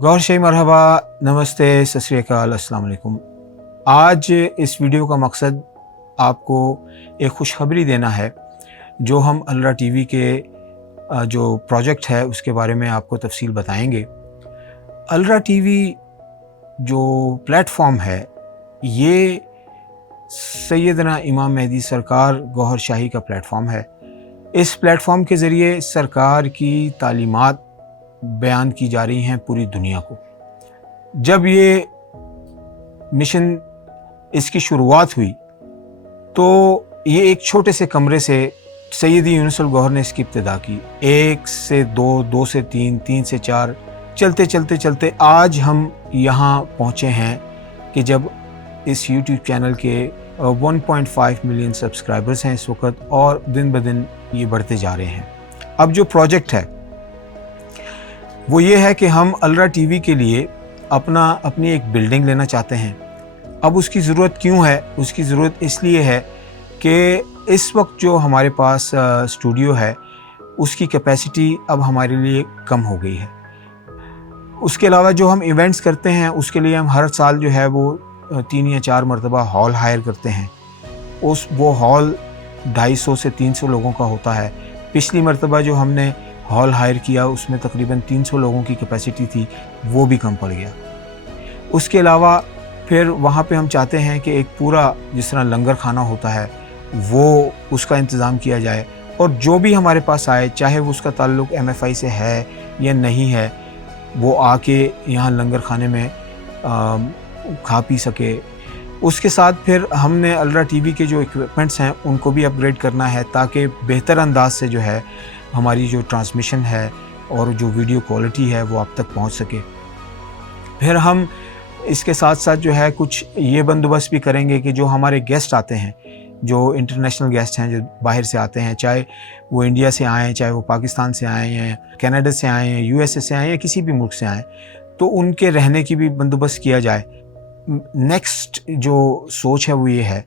गौर शई मरहबा, नमस्ते, सत श्री अकाल, अस्सलाम वालेकुम। आज इस वीडियो का मकसद आपको एक खुशखबरी देना है। जो हम अलरा टीवी के जो प्रोजेक्ट है उसके बारे में आपको तफसील बताएंगे। अलरा टीवी जो प्लेटफॉर्म है ये सैयदना इमाम मेहदी सरकार गौहर शाही का प्लेटफॉर्म है। इस प्लेटफॉर्म के ज़रिए सरकार की तालीमात बयान की जा रही हैं पूरी दुनिया को। जब ये मिशन इसकी शुरुआत हुई तो ये एक छोटे से कमरे से सैयदी यूनुस अल गौहर ने इसकी इब्तिदा की। 1 से 2, 2 से 3, 3 से 4 चलते चलते चलते आज हम यहाँ पहुँचे हैं कि जब इस यूट्यूब चैनल के 1.5 मिलियन सब्सक्राइबर्स हैं इस वक्त, और दिन ब दिन ये बढ़ते जा रहे हैं। अब जो प्रोजेक्ट है वो ये है कि हम अलरा टीवी के लिए अपनी एक बिल्डिंग लेना चाहते हैं। अब उसकी ज़रूरत क्यों है? उसकी ज़रूरत इसलिए है कि इस वक्त जो हमारे पास स्टूडियो है उसकी कैपेसिटी अब हमारे लिए कम हो गई है। उसके अलावा जो हम इवेंट्स करते हैं उसके लिए हम हर साल जो है वो 3 या 4 मरतबा हॉल हायर करते हैं। वो हॉल 250 से 300 लोगों का होता है। पिछली मरतबा जो हमने हॉल हायर किया उसमें तकरीबन 300 लोगों की कैपेसिटी थी, वो भी कम पड़ गया। उसके अलावा फिर वहाँ पे हम चाहते हैं कि एक पूरा जिस तरह लंगर खाना होता है वो उसका इंतज़ाम किया जाए, और जो भी हमारे पास आए चाहे वो उसका ताल्लुक़ MFI से है या नहीं है, वो आके यहाँ लंगर खाने में खा पी सके। उसके साथ फिर हमने अलरा टीवी के जो इक्विपमेंट्स हैं उनको भी अपग्रेड करना है ताकि बेहतर अंदाज से जो है हमारी जो ट्रांसमिशन है और जो वीडियो क्वालिटी है वो आप तक पहुंच सके। फिर हम इसके साथ साथ जो है कुछ ये बंदोबस्त भी करेंगे कि जो हमारे गेस्ट आते हैं, जो इंटरनेशनल गेस्ट हैं जो बाहर से आते हैं, चाहे वो इंडिया से आएँ, चाहे वो पाकिस्तान से आएँ या कनाडा से आएँ या USA से आएँ या किसी भी मुल्क से आएँ, तो उनके रहने की भी बंदोबस्त किया जाए। नेक्स्ट जो सोच है वो ये है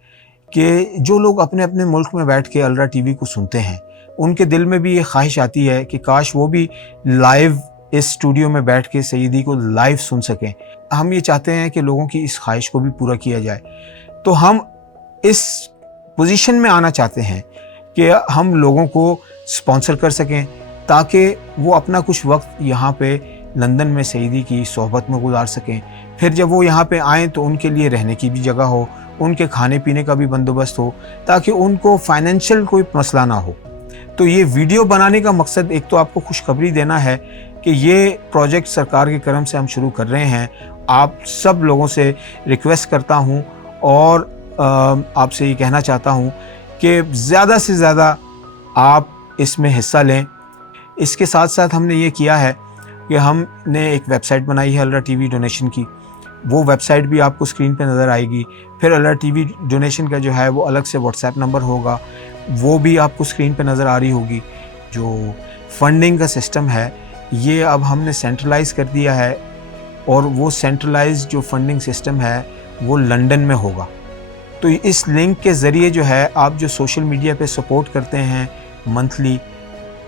कि जो लोग अपने अपने मुल्क में बैठ के अलरा टीवी को सुनते हैं उनके दिल में भी ये ख्वाहिश आती है कि काश वो भी लाइव इस स्टूडियो में बैठ के सईदी को लाइव सुन सकें। हम ये चाहते हैं कि लोगों की इस ख्वाहिश को भी पूरा किया जाए। तो हम इस पोजीशन में आना चाहते हैं कि हम लोगों को स्पॉन्सर कर सकें ताकि वो अपना कुछ वक्त यहाँ पे लंदन में सईदी की सोहबत में गुजार सकें। फिर जब वो यहाँ पे आएँ तो उनके लिए रहने की भी जगह हो, उनके खाने पीने का भी बंदोबस्त हो, ताकि उनको फाइनेंशियल कोई मसला ना हो। तो ये वीडियो बनाने का मकसद एक तो आपको खुशखबरी देना है कि ये प्रोजेक्ट सरकार के करम से हम शुरू कर रहे हैं। आप सब लोगों से रिक्वेस्ट करता हूँ और आपसे ये कहना चाहता हूँ कि ज़्यादा से ज़्यादा आप इसमें हिस्सा लें। इसके साथ साथ हमने ये किया है कि हमने एक वेबसाइट बनाई है अलरा टीवी डोनेशन की। वो वेबसाइट भी आपको स्क्रीन पे नज़र आएगी। फिर अलरा टीवी डोनेशन का जो है वो अलग से व्हाट्सएप नंबर होगा, वो भी आपको स्क्रीन पे नज़र आ रही होगी। जो फंडिंग का सिस्टम है ये अब हमने सेंट्रलाइज़ कर दिया है, और वो सेंट्रलाइज्ड जो फंडिंग सिस्टम है वो लंदन में होगा। तो इस लिंक के ज़रिए जो है आप जो सोशल मीडिया पे सपोर्ट करते हैं मंथली,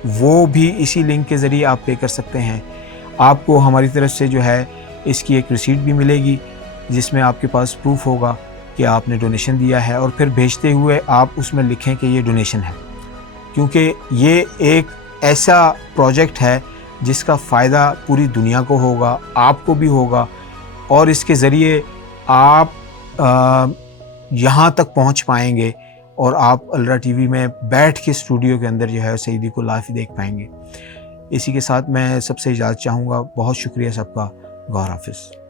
वो भी इसी लिंक के ज़रिए आप पे कर सकते हैं। आपको हमारी तरफ से जो है इसकी एक रिसीट भी मिलेगी जिसमें आपके पास प्रूफ होगा कि आपने डोनेशन दिया है, और फिर भेजते हुए आप उसमें लिखें कि ये डोनेशन है, क्योंकि ये एक ऐसा प्रोजेक्ट है जिसका फ़ायदा पूरी दुनिया को होगा, आपको भी होगा, और इसके ज़रिए आप यहाँ तक पहुँच पाएंगे और आप अलरा टीवी में बैठ के स्टूडियो के अंदर जो है सईदी को लाइव देख पाएंगे। इसी के साथ मैं सबसे इजाज़त चाहूँगा। बहुत शुक्रिया सबका। गौर हाफिज़।